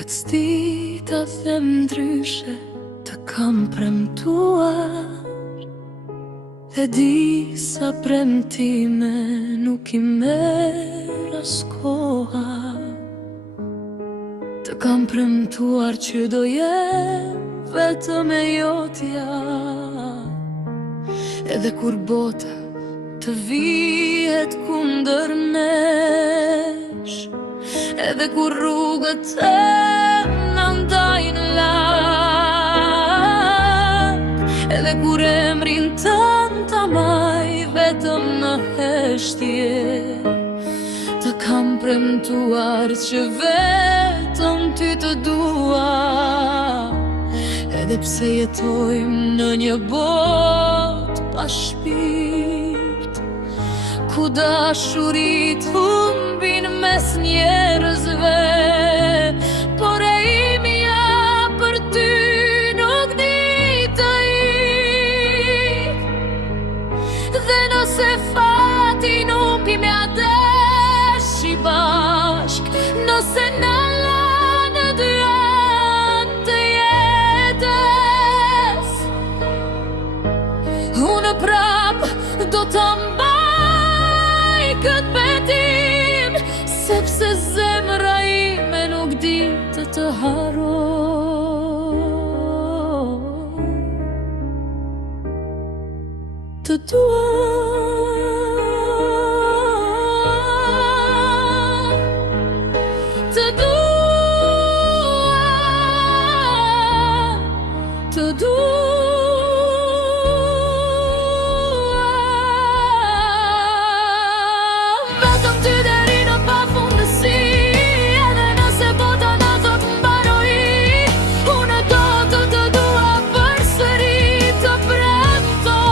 Këtë sti ta them ndryshe, të kam premtuar. Dhe di sa premtime nuk i merr as koha. Të kam premtuar që do jem vetëm e jotja, edhe kur bota të vihet kundër nesh, edhe kur rrugët e na ndajnë lart, edhe kur emrin tënd ta maj vetëm në heshtje. Të kam premtuar që vetëm ty të dua, edhe pse jetojmë në një botë pa shpirt, ku dashurit humbin mes njerëzve, por e imja për ty nuk di të ik. Dhe nëse fati nuk i me adesh i bashk, nëse na lanë dy anë të jetës, unë prap do të mbaj këtë betim, sepse zemra ime nuk di të haroj. Të dua, të dua, të dua. Vetëm ty deri në pafundësi, edhe nëse bota na thot mbaroi, unë do të dua përsëri të premtoj.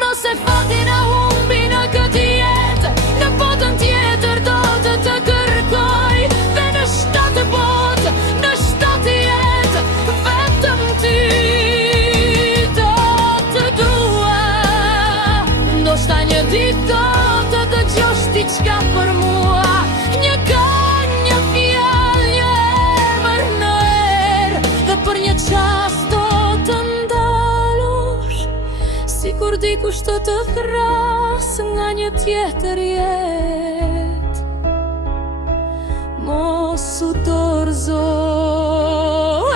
Nëse fati na humbi në këtë jetë, në botën tjetër do të kërkoj. Dhe në shtatë botë, në shtatë jetë, vetëm ty do të dua. Ndoshta një ditë do të dëgjosh diçka për mua, një këngë, një fjalë, një emër në erë, dhe për një çast do të ndalosh, sikur dikush do të thras nga një tjetër jetë. Mos u dorëzo,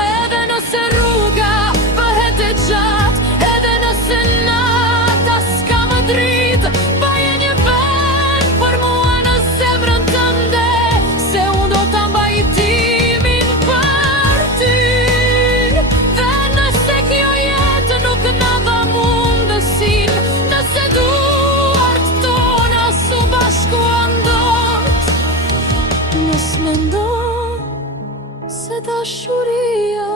edhe nëse rruga bëhet e gjatë, edhe nëse nata s'ka më dritë, baje një vend për mua në zemrën tënde, se unë do ta mbaj timin për ty. Dhe nëse kjo jetë nuk na dha mundësin, nëse duart tona su bashkuan dot, mos mendo se dashuria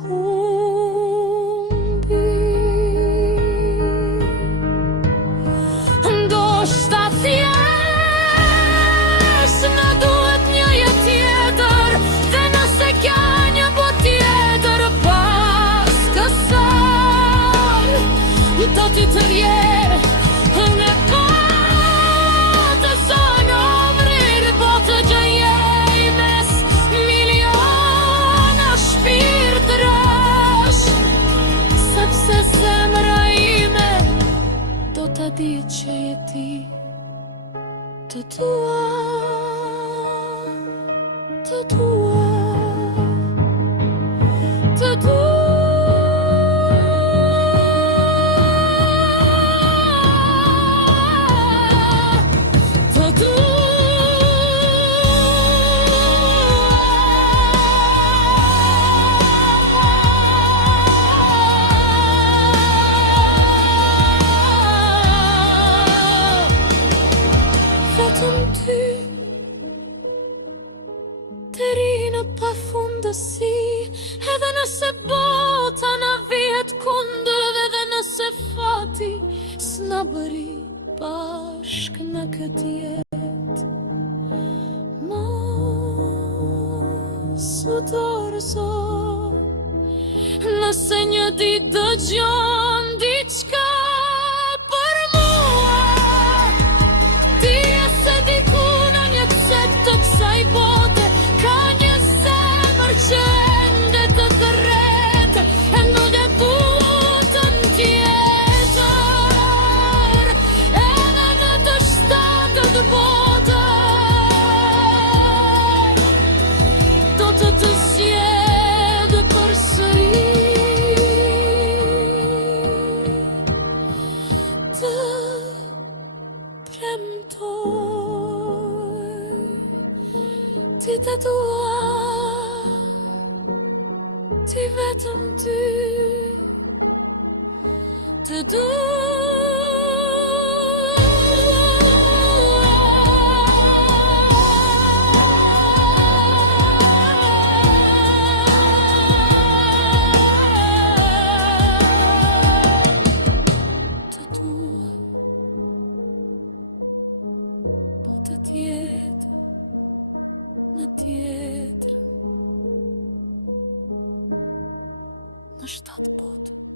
humbi. Ndoshta thjesht na duhet një jetë tjetër, dhe nëse ka një botë tjetër pas kësaj, do ty të vjen në botë zonë vrir, botë gjëjej mes miliona shpirtrash, sepse zemra ime do ta di që je ti. Të dua, të dua, të dua. Të vetëm ty deri në pafundësi, edhe nëse bota na vihet kundër, edhe nëse fati s'na bëri bashk në këtë jetë. Mos u dorëzo, nëse një ditë dëgjon diçka për mua, ti e se diku në një qet Sytë tua, ti vetëm ty, të po të tjetë në tjetër, në 7 botë.